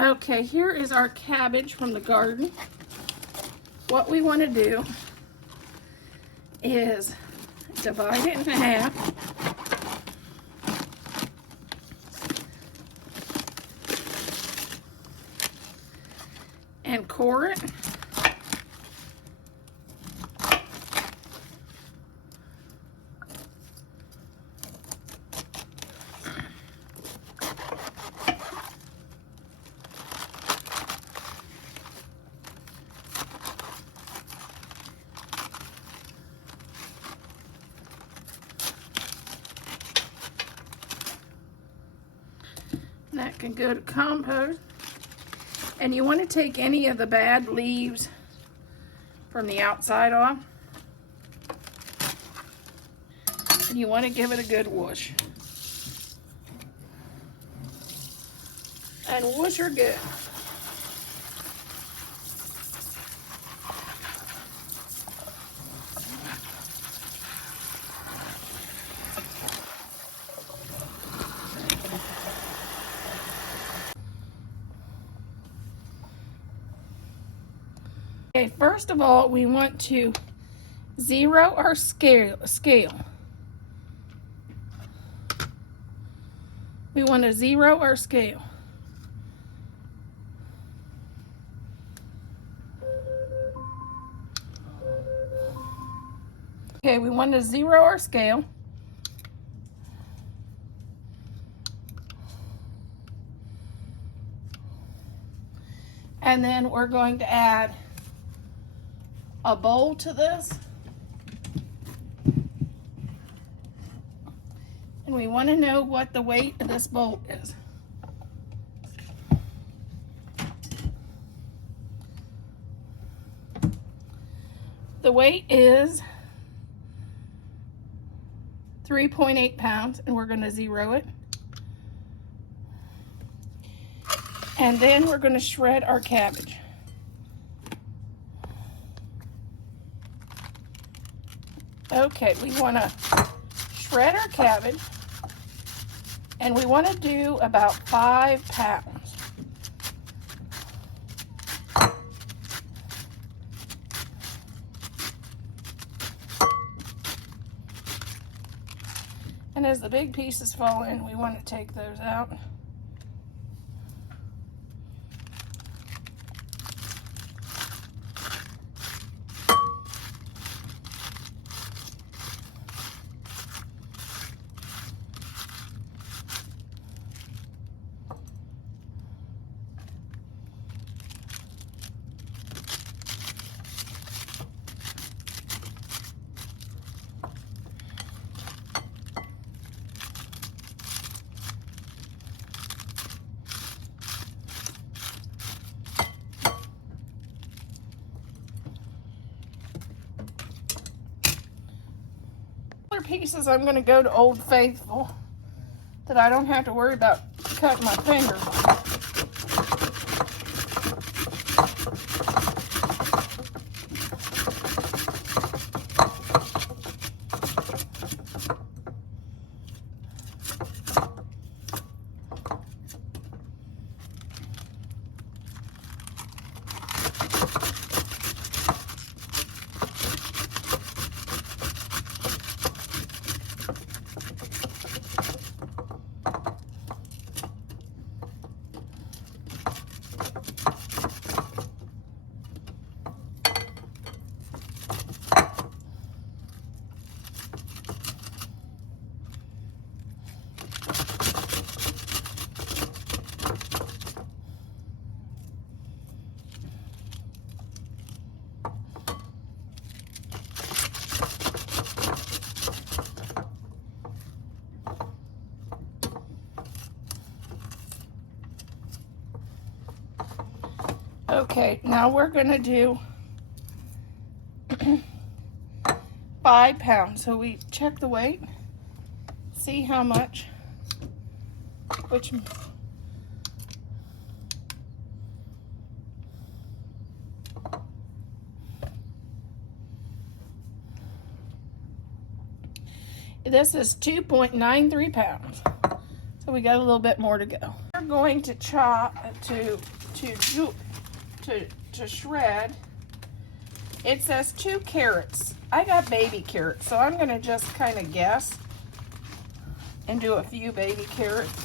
Okay, here is our cabbage from the garden. What we want to do is divide it in half. And core it. That can go to compost. And you want to take any of the bad leaves from the outside off. And you want to give it a good whoosh. And whoosh her good. Okay, first of all, we want to zero our scale. We want to zero our scale. Okay, we want to zero our scale. And then we're going to add a bowl to this. And we want to know what the weight of this bowl is. The weight is 3.8 pounds, and we're going to zero it. And then we're going to shred our cabbage. Okay, we want to shred our cabbage, and we want to do about 5 pounds. And as the big pieces fall in, we want to take those out. Pieces, I'm going to go to Old Faithful that I don't have to worry about cutting my fingers on. Okay, now we're going to do 5 pounds. So we check the weight, see how much, which this is 2.93 pounds. So we got a little bit more to go. We're going to chop to shred. It says 2 carrots. I got baby carrots, so I'm going to just kind of guess and do a few baby carrots.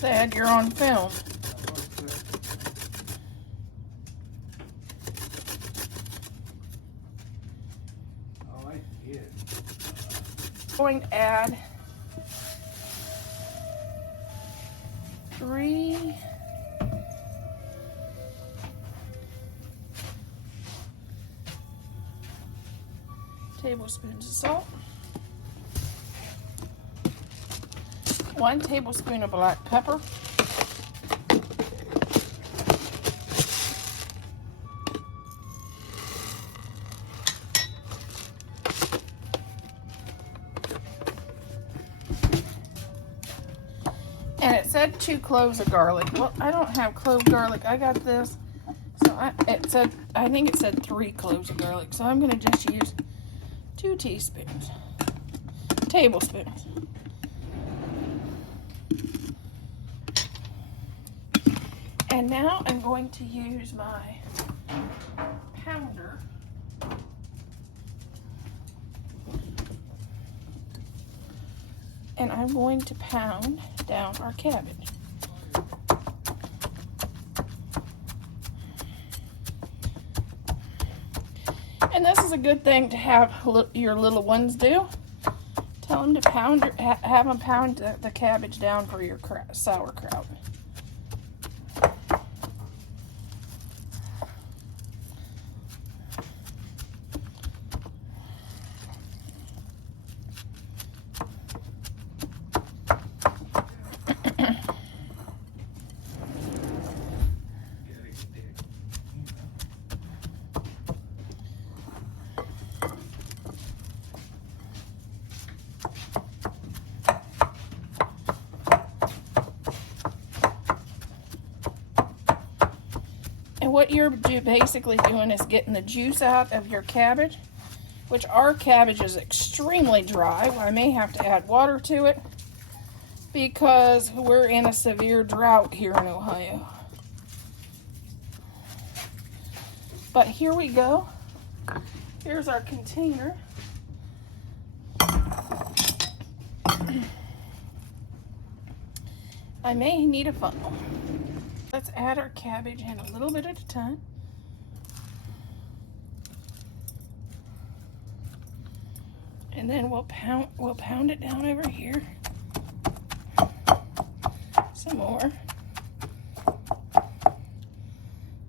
Dad, you're on film. Oh, I did. Going to add 3 tablespoons of salt, 1 tablespoon of black pepper, and it said 2 cloves of garlic. Well, I don't have clove garlic. I got this. So I think it said 3 cloves of garlic. So I'm going to just use 2 tablespoons. And now I'm going to use my pounder. And I'm going to pound down our cabbage. And this is a good thing to have your little ones do. Tell them to have them pound the cabbage down for your sauerkraut. And what you're basically doing is getting the juice out of your cabbage, which our cabbage is extremely dry. I may have to add water to it because we're in a severe drought here in Ohio. But here we go. Here's our container. I may need a funnel. Let's add our cabbage in a little bit at a time. And then we'll pound it down over here. Some more.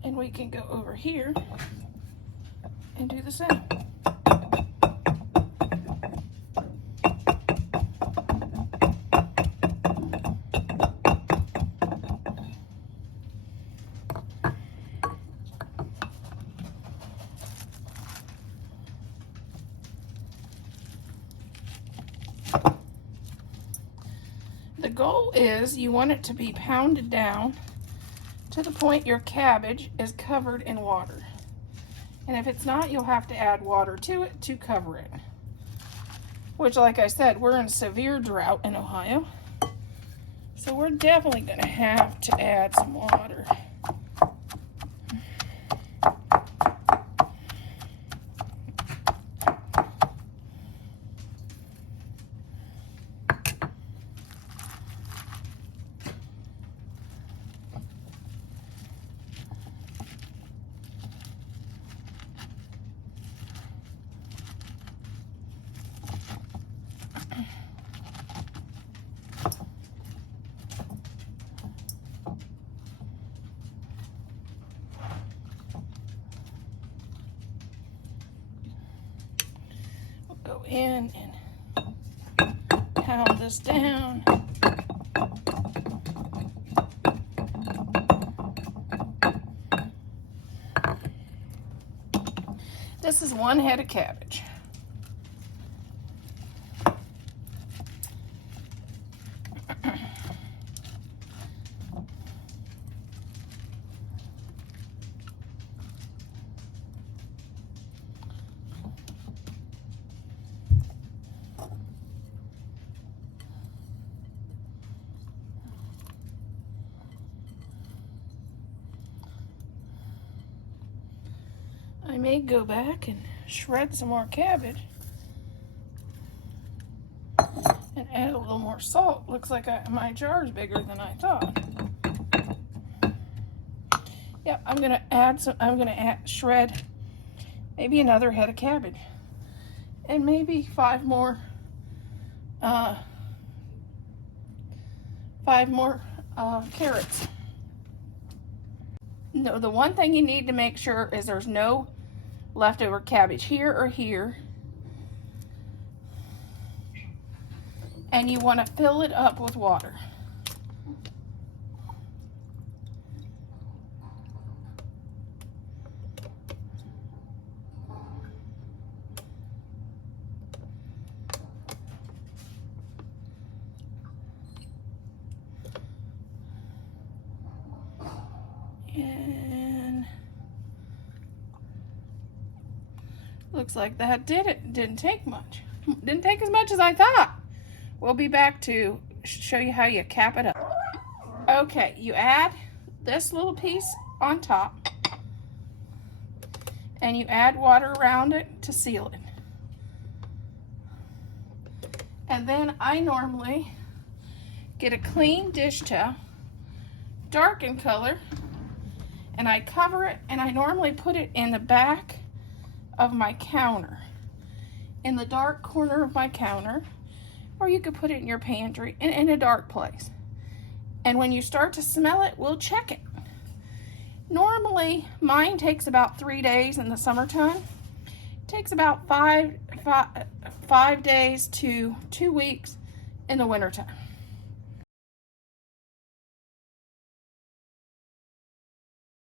And we can go over here and do the same. The goal is you want it to be pounded down to the point your cabbage is covered in water. And if it's not, you'll have to add water to it to cover it. Which, like I said, we're in severe drought in Ohio. So we're definitely going to have to add some water. Go in and pound this down. This is 1 head of cabbage. I may go back and shred some more cabbage and add a little more salt. Looks like my jar is bigger than I thought. Yep, I'm gonna shred maybe another head of cabbage and maybe 5 more carrots. No, the one thing you need to make sure is there's no leftover cabbage here or here. And you want to fill it up with water. And looks like that did it. Didn't take much. Didn't take as much as I thought. We'll be back to show you how you cap it up. Okay, you add this little piece on top and you add water around it to seal it. And then I normally get a clean dish towel, dark in color, and I cover it, and I normally put it in the back of my counter, in the dark corner of my counter, or you could put it in your pantry in a dark place. And when you start to smell it, we'll check it. Normally, mine takes about 3 days in the summertime. It takes about five days to 2 weeks in the wintertime.